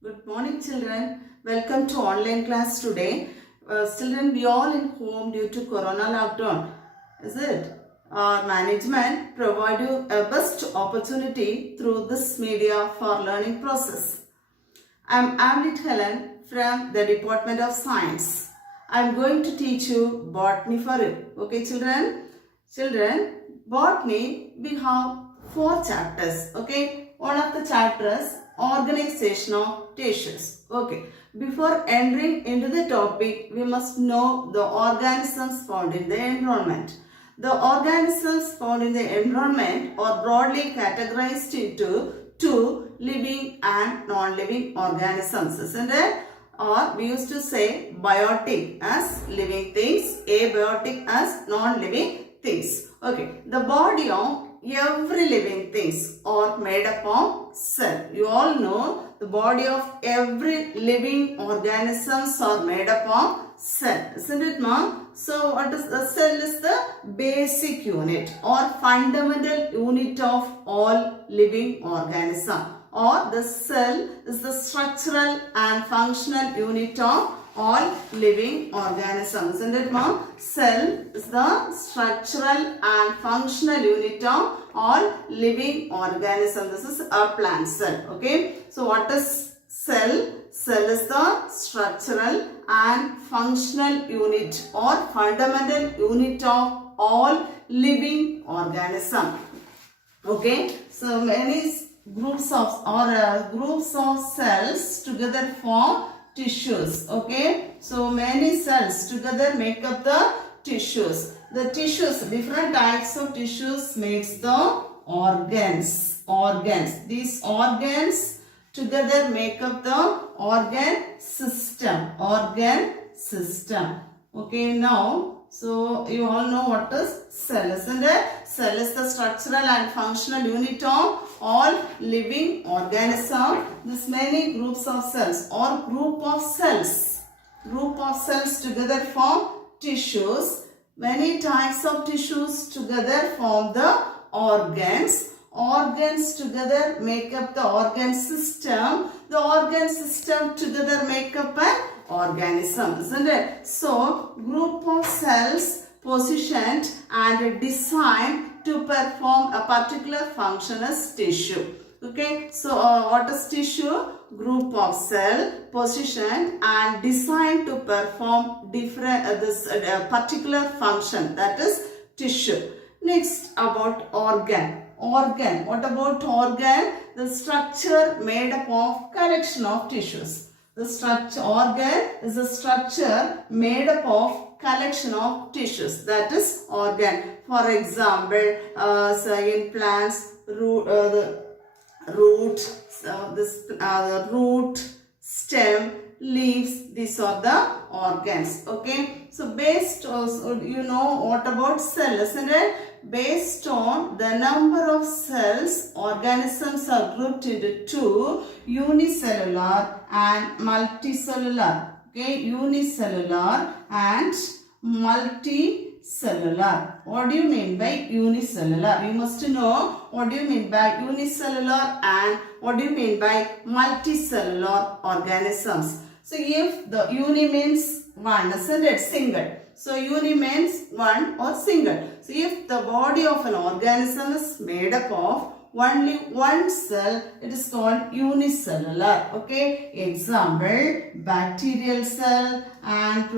Good morning, children. Welcome to online class today. Children, we all in home due to Corona lockdown. Is it? Our management provide you a best opportunity through this media for learning process. I am Amrit Helen from the Department of Science. I am going to teach you botany for you. Okay, children? Children, botany, we have 4 chapters. Okay, one of the chapters, organization of tissues. Okay, before entering into the topic, we must know the organisms found in the environment. The organisms found in the environment are broadly categorized into 2 living and non-living organisms, isn't it? Or we used to say biotic as living things, abiotic as non-living things. Okay, the body of every living things are made up of cell. You all know the body of every living organisms are made up of cell, isn't it, ma'am? So what is the cell? Is the basic unit or fundamental unit of all living organism, or the cell is the structural and functional unit of all living organisms, isn't it, ma'am? Cell is the structural and functional unit of all living organisms. This is a plant cell. Okay, so what is cell? Cell is the structural and functional unit or fundamental unit of all living organism. Okay, so many groups of groups of cells together form tissues. Okay, so many cells together make up the tissues. The tissues, different types of tissues makes the organs. These organs together make up the organ system. Okay, now, so you all know what is cell, isn't it? Cell is the structural and functional unit of all living organism. This many groups of cells or group of cells together form tissues. Many types of tissues together form the organs. Organs together make up the organ system. The organ system together make up an organism, isn't it? So, group of cells positioned and designed to perform a particular function as tissue. Okay, so what is tissue? Group of cell positioned and designed to perform different particular function, that is tissue. Next, about organ. What about organ? The structure made up of collection of tissues. The structure organ is a structure made up of collection of tissues, that is organ. For example, so in plants, the root, stem, leaves, these are the organs. Okay, so based on, you know what about cell, isn't it? Based on the number of cells, organisms are grouped into 2, unicellular and multicellular. Okay, unicellular and multicellular. What do you mean by unicellular? You must know what do you mean by unicellular and what do you mean by multicellular organisms. So if the uni means one, isn't it? Single. So uni means one or single. So if the body of an organism is made up of only one cell, it is called unicellular. Okay, example bacterial cell and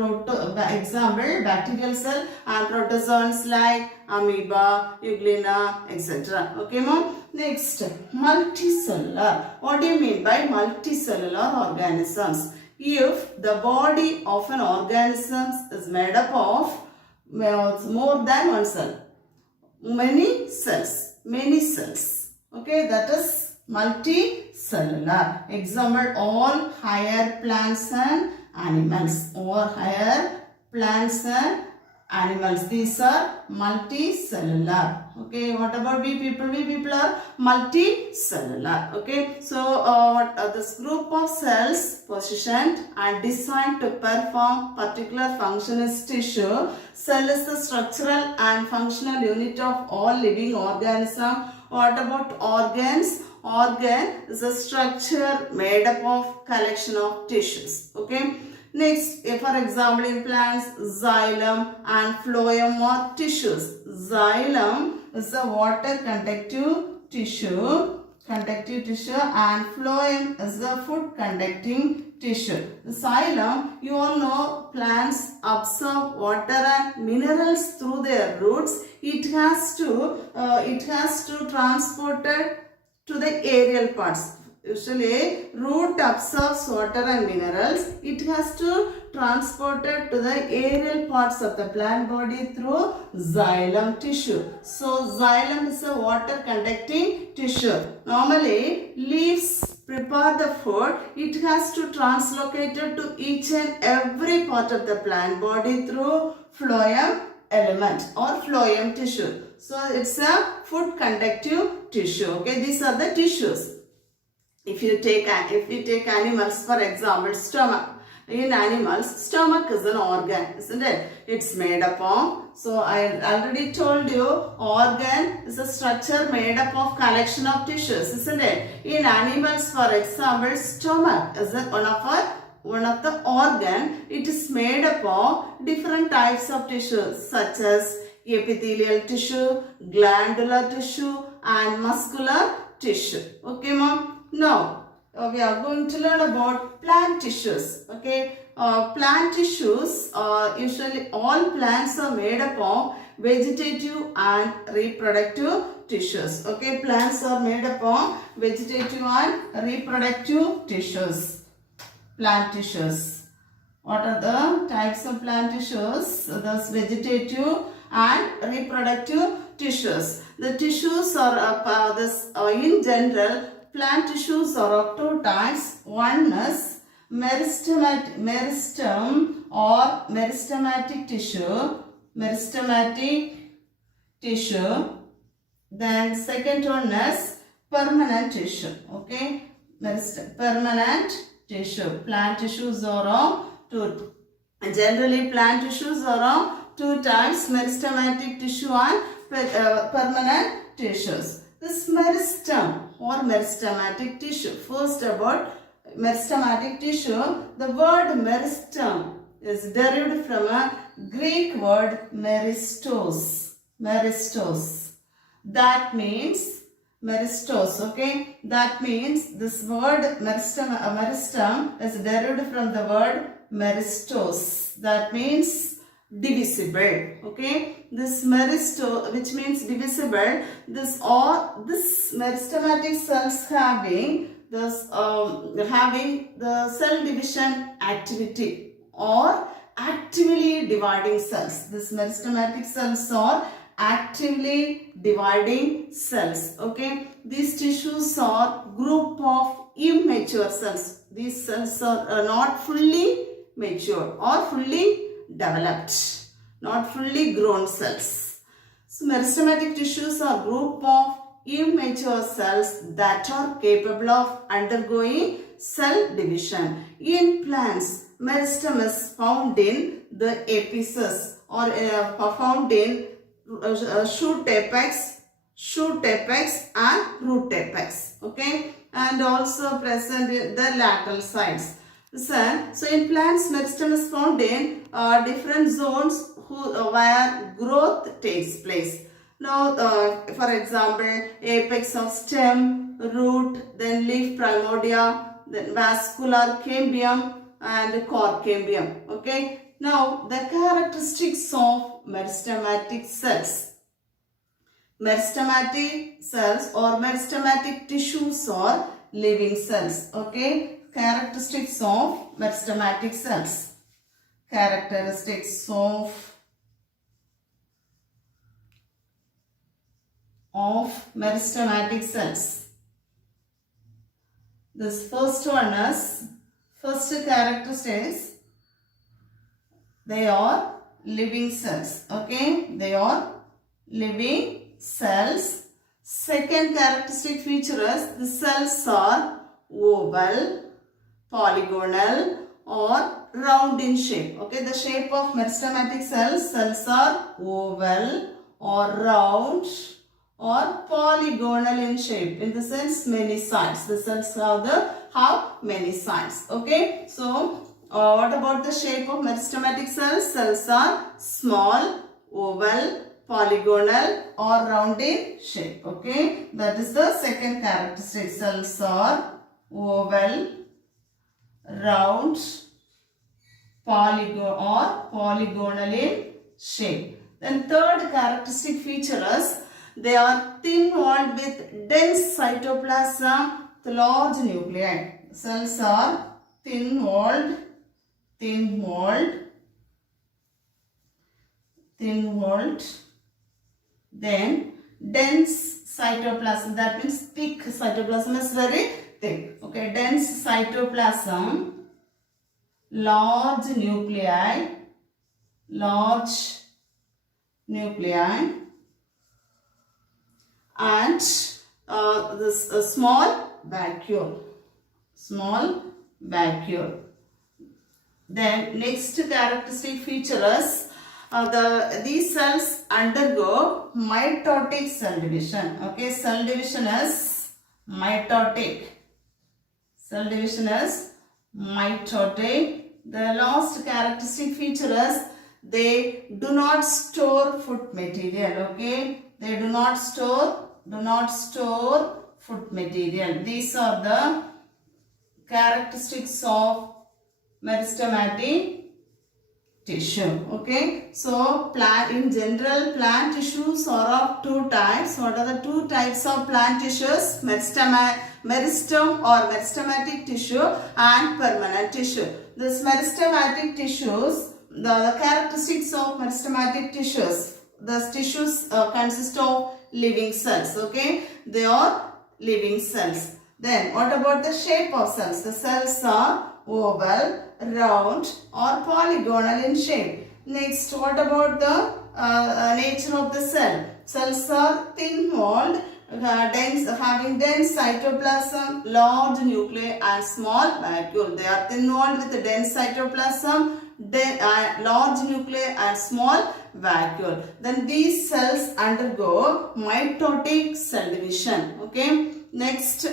protozoans like amoeba, euglena, etc. Okay, mom. Next, multicellular. What do you mean by multicellular organisms? If the body of an organism is made up of more than one cell, many cells. Okay, that is multicellular. Example, all higher plants and animals. These are multicellular. Okay, what about we people? We people are multicellular. Okay, so this group of cells positioned and designed to perform particular function is tissue. Cell is the structural and functional unit of all living organisms. What about organs? organ is a structure made up of collection of tissues. Okay. Next, for example, in plants, xylem and phloem are tissues. Xylem is a water conductive tissue, and phloem is a food conducting tissue. The xylem, you all know, plants absorb water and minerals through their roots. It has to transport it to the aerial parts. Usually, root absorbs water and minerals. It has to transport it to the aerial parts of the plant body through xylem tissue. So, xylem is a water conducting tissue. Normally, leaves prepare the food. It has to translocate it to each and every part of the plant body through phloem element or phloem tissue. So, it's a food conductive tissue. Okay, these are the tissues. If you take animals, for example, stomach. In animals, stomach is an organ, isn't it? It's made up of, so I already told you, organ is a structure made up of collection of tissues, isn't it? In animals, for example, stomach is one of the organ. It is made up of different types of tissues such as epithelial tissue, glandular tissue and muscular tissue. Okay, mom? Now, we are going to learn about plant tissues. Okay, plant tissues, usually all plants are made up of vegetative and reproductive tissues. Okay, plants are made up of vegetative and reproductive tissues. Plant tissues. What are the types of plant tissues? Those vegetative and reproductive tissues. The tissues are in general, plant tissues are of two types. One is meristem or meristematic tissue. Then second one is permanent tissue. Okay, permanent tissue. Plant tissues are of two. Generally, plant tissues are of two types: meristematic tissue and permanent tissues. This meristem or meristematic tissue. First, about meristematic tissue. The word meristem is derived from a Greek word meristos. That means meristos. Okay, that means this word meristem is derived from the word meristos. That means divisible. Okay, this meristo, which means divisible, this meristematic cells having the cell division activity or actively dividing cells. This meristematic cells are actively dividing cells. Okay, these tissues are group of immature cells. These cells are not fully mature or fully developed, not fully grown cells. So, meristematic tissues are group of immature cells that are capable of undergoing cell division. In plants, meristem is found in the apices or found in shoot apex and root apex. Okay, and also present in the lateral sides. So in plants, meristem is found in different zones where growth takes place. Now, for example, apex of stem, root, then leaf primordia, then vascular cambium and core cambium. Okay. Now, the characteristics of meristematic cells. Meristematic cells or meristematic tissues are living cells. Okay. Characteristics of meristematic cells. Characteristics of meristematic cells. This first one is, first characteristics, they are living cells. Okay, they are living cells. Second characteristic feature is the cells are oval, polygonal or round in shape. Okay, the shape of meristematic cells are oval or round or polygonal in shape. In the sense, many sides. The cells have many sides. Okay. So, what about the shape of meristematic cells? Cells are small, oval, polygonal or round in shape. Okay. That is the second characteristic. Cells are oval, round, polygonal in shape. Then third characteristic feature is they are thin-walled with dense cytoplasm, the large nuclei. Cells are thin-walled, then dense cytoplasm. That means thick cytoplasm is very thick. Okay, dense cytoplasm, large nuclei, and this small vacuole. Then next characteristic feature is these cells undergo mitotic cell division. Okay, cell division is mitotic. The last characteristic feature is they do not store food material. Okay, they do not store food material. These are the characteristics of meristematic tissue. Okay, so in general, plant tissues are of two types. What are the two types of plant tissues? Meristem or meristematic tissue and permanent tissue. This meristematic tissues, the characteristics of meristematic tissues. The tissues consist of living cells. Okay, they are living cells. Then what about the shape of cells? The cells are oval, round or polygonal in shape. Next, what about the nature of the cell? Cells are thin-walled, having dense cytoplasm, large nuclei and small vacuole. They are thin-walled with dense cytoplasm, large nuclei and small vacuole. Then these cells undergo mitotic cell division. Okay. Next,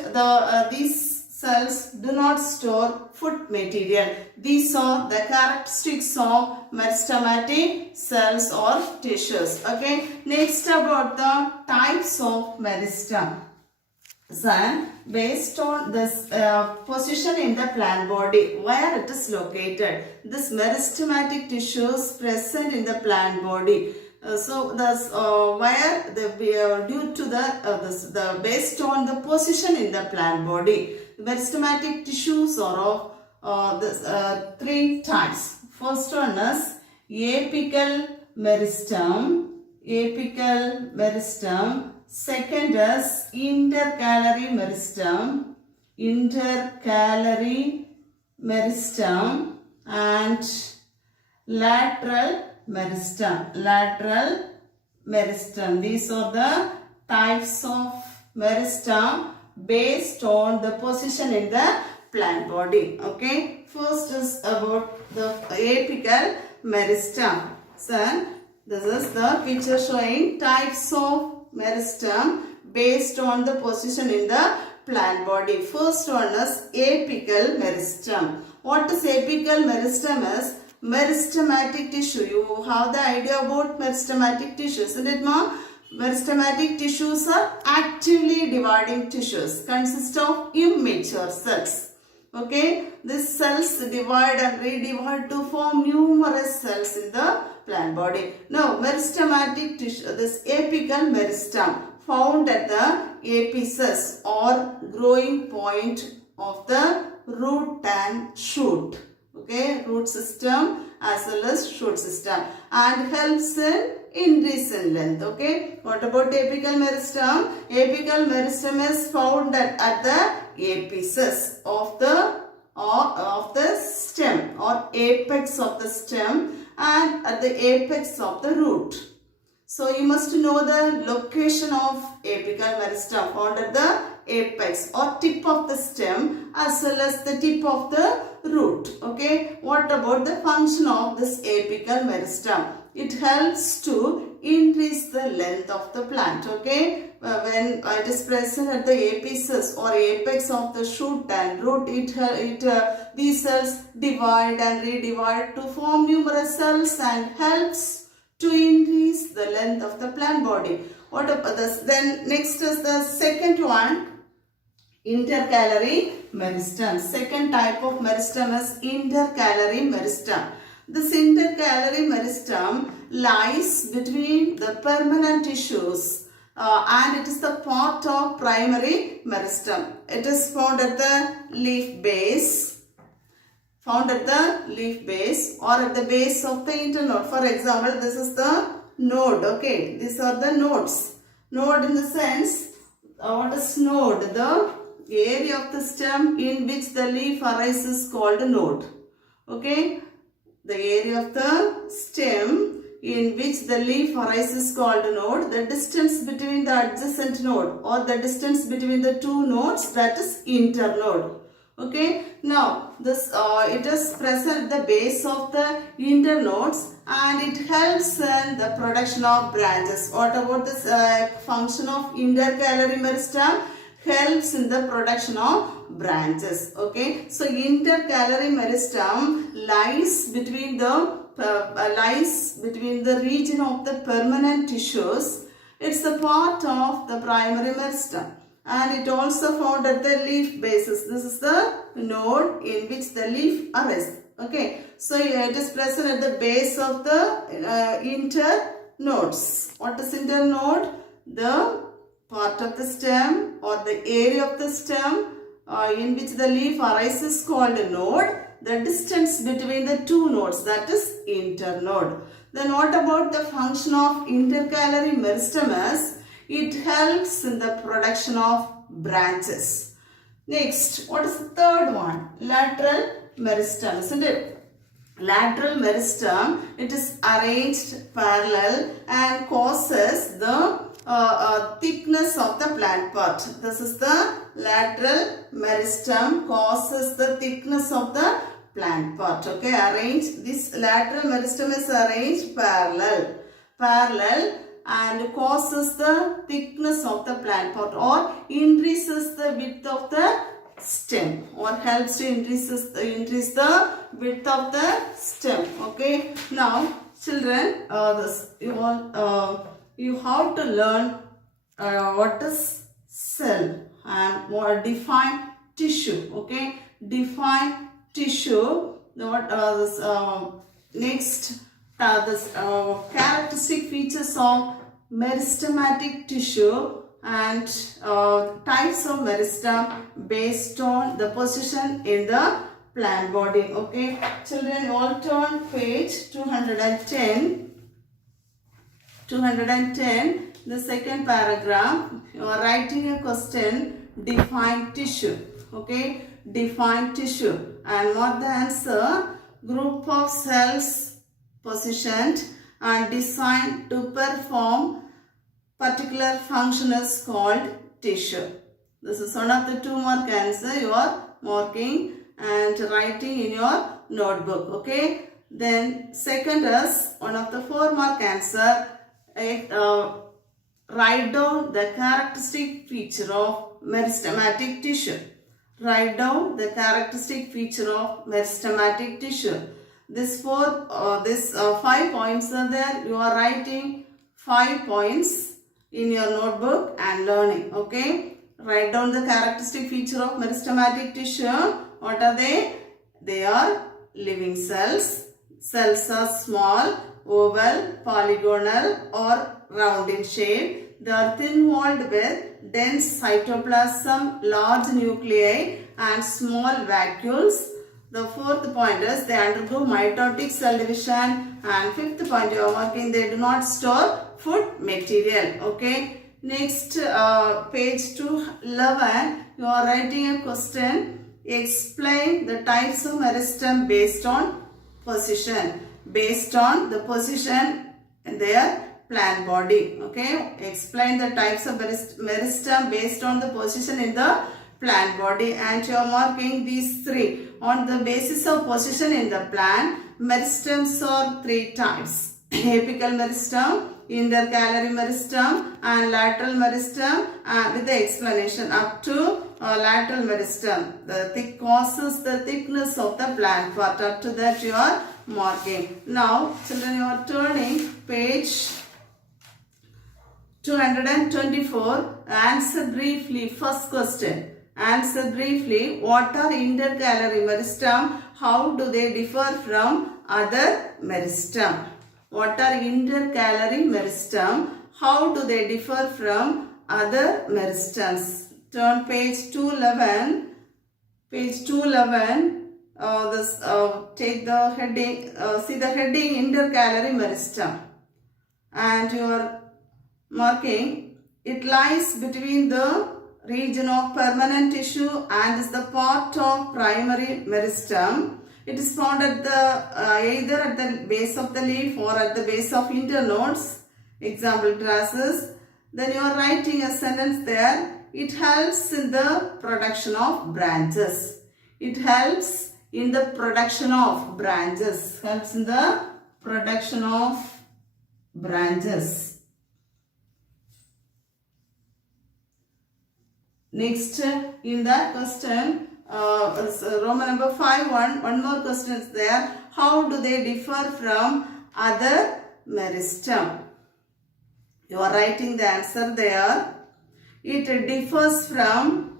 these cells do not store food material. These are the characteristics of meristematic cells or tissues. Okay. Next, about the types of meristem. So, based on this position in the plant body, where it is located, this meristematic tissues present in the plant body. So thus where due to the based on the position in the plant body, meristematic tissues are of three types. First one is apical meristem. Second is intercalary meristem, and lateral meristem. These are the types of meristem based on the position in the plant body. Okay. First is about the apical meristem. So, this is the picture showing types of meristem based on the position in the plant body. First one is apical meristem. What is apical meristem is? Meristematic tissue. You have the idea about meristematic tissue, isn't it, ma'am? Meristematic tissues are actively dividing tissues, consist of immature cells. Okay, these cells divide and redivide to form numerous cells in the plant body. Now, meristematic tissue, this apical meristem found at the apices or growing point of the root and shoot. Okay, root system as well as shoot system, and helps in increase in length. Okay, what about apical meristem? Apical meristem is found at the apices of the stem or apex of the stem and at the apex of the root. So you must know the location of apical meristem found at the apex or tip of the stem as well as the tip of the root. Okay, what about the function of this apical meristem? it helps to increase the length of the plant. Okay, when it is present at the apices or apex of the shoot and root, these cells divide and redivide to form numerous cells and helps to increase the length of the plant body. What about this? Then next is the second one, intercalary meristem. Second type of meristem is intercalary meristem. This intercalary meristem lies between the permanent tissues and it is the part of primary meristem. It is found at the leaf base, or at the base of the internode. For example, this is the node. Okay, these are the nodes. Node in the sense, what is node? The area of the stem in which the leaf arises is called a node. Okay, the area of the stem in which the leaf arises is called a node. The distance between the adjacent node or the distance between the two nodes, that is internode. Okay, now this it is present at the base of the internodes and it helps in the production of branches. What about this function of intercalary meristem? Helps in the production of branches. Okay, so intercalary meristem lies between the region of the permanent tissues. It's a part of the primary meristem. And it also found at the leaf bases. This is the node in which the leaf arises. Okay, so it is present at the base of the internodes. What is internode? The part of the stem or the area of the stem in which the leaf arises is called a node. The distance between the two nodes, that is internode. Then what about the function of intercalary meristem is? It helps in the production of branches. Next, what is the third one? Lateral meristem, isn't it? Lateral meristem, it is arranged parallel and causes the thickness of the plant part. This is the lateral meristem, causes the thickness of the plant part. Okay, this lateral meristem is arranged parallel and causes the thickness of the plant part or increases the width of the stem or helps to increase the width of the stem. Okay, now children, you have to learn what is cell and more define tissue. Okay, define tissue. Next, characteristic features of meristematic tissue and types of meristem based on the position in the plant body. Okay, children, you all turn page 210. The second paragraph, you are writing a question, define tissue. Okay, define tissue and what the answer? Group of cells positioned and designed to perform particular function is called tissue. This is one of the 2 mark answer you are marking and writing in your notebook. Okay, then second is one of the 4 mark answer. Write down the characteristic feature of meristematic tissue. Write down the characteristic feature of meristematic tissue. This 5 points are there. You are writing 5 points in your notebook and learning. Okay, write down the characteristic feature of meristematic tissue. What are they? They are living cells. Cells are small, oval, polygonal or round in shape. They are thin-walled with dense cytoplasm, large nuclei and small vacuoles. The 4th point is they undergo mitotic cell division, and 5th point you are marking they do not store food material. Okay. Next, page 211, you are writing a question. Explain the types of meristem based on position. Based on the position in their plant body. Okay. Explain the types of meristem based on the position in the plant body, and you are marking these 3. On the basis of position in the plant, meristems are 3 types. apical meristem, intercalary meristem and lateral meristem, with the explanation up to lateral meristem. The causes the thickness of the plant part. Up to that you are marking. Now children, you are turning page 224. Answer briefly. First question. Answer briefly. What are intercalary meristem? How do they differ from other meristem? What are intercalary meristem? How do they differ from other meristems? Turn page 211. Page 211. Take the heading. See the heading intercalary meristem. And you are marking. It lies between the region of permanent tissue and is the part of primary meristem. It is found at the either at the base of the leaf or at the base of internodes. Example grasses. Then you are writing a sentence there. It helps in the production of branches. It helps in the production of branches. Helps in the production of branches. Next, in that question, Roman number 5.1, one more question is there. How do they differ from other meristem? You are writing the answer there. It differs from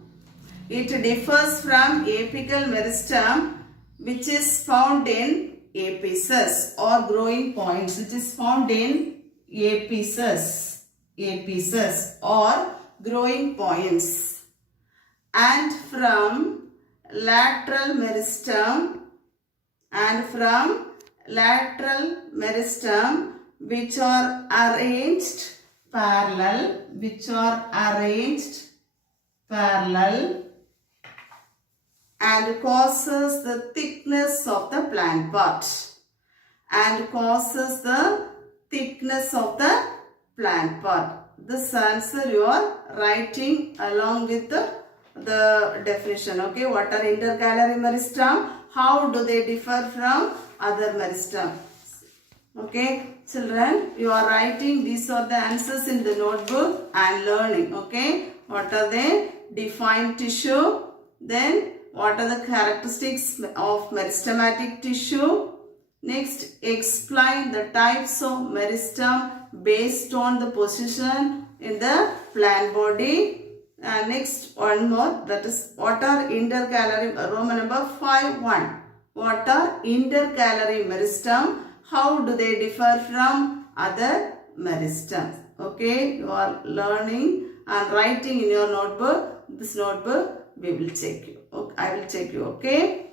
apical meristem, which is found in apices or growing points, which is found in apices or growing points, and from lateral meristem which are arranged parallel and causes the thickness of the plant part. This answer you are writing along with the definition. Okay, what are intercalary meristem? How do they differ from other meristem? Okay, children, you are writing these are the answers in the notebook and learning. Okay, what are they? Define tissue. Then what are the characteristics of meristematic tissue? Next, explain the types of meristem based on the position in the plant body. And next, one more, that is what are intercalary, Roman number 5.1. What are intercalary meristem? How do they differ from other meristems? Okay, you are learning and writing in your notebook. This notebook we will check you. Okay, I will check you. Okay.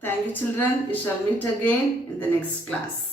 Thank you children. We shall meet again in the next class.